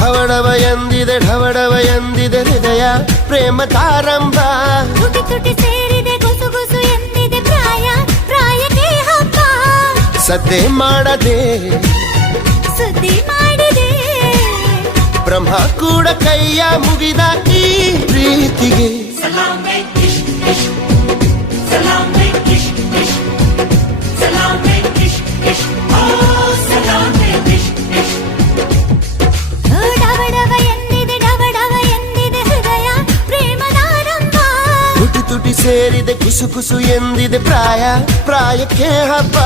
ಢವಡವ ಎಂದಿದೆ ಹೃದಯ ಪ್ರೇಮ ತಾರಂಭ. ತುಟಿ ತುಟಿ ಸೇರಿದೆ ಗುಸು ಗುಸು ಎಂದಿದೆ ಪ್ರಾಯಕ್ಕೆ ಹಬ್ಬ. ಸದ್ದೆ ಮಾಡದೆ ಸುದ್ದಿ ಮಾಡಿದೆ ಬ್ರಹ್ಮ ಕೂಡ ಕೈಯ ಮುಗಿದ ಈ ಪ್ರೀತಿಗೆ. ಸಲಾಮೆ ಇಶ್ಕ್ ಇಶ್ಕ್ ಸಲಾಮೆ ಇಶ್ಕ್ ಇಶ್ಕ್ ಸಲಾಮೆ ಇಶ್ಕ್ ಇಶ್ಕ್ ಓ ಸಲಾಮೆ ಇಶ್ಕ್ ಇಶ್ಕ್. ಢವಡವ ಎಂದಿದೆ ಹೃದಯ ಪ್ರೇಮದಾರಂಭ. ತುಟಿ ತುಟಿ ಸೇರಿದೆ ಕುಸು ಕುಸು ಎಂದಿದೆ ಪ್ರಾಯಕ್ಕೆ ಹಬ್ಬ.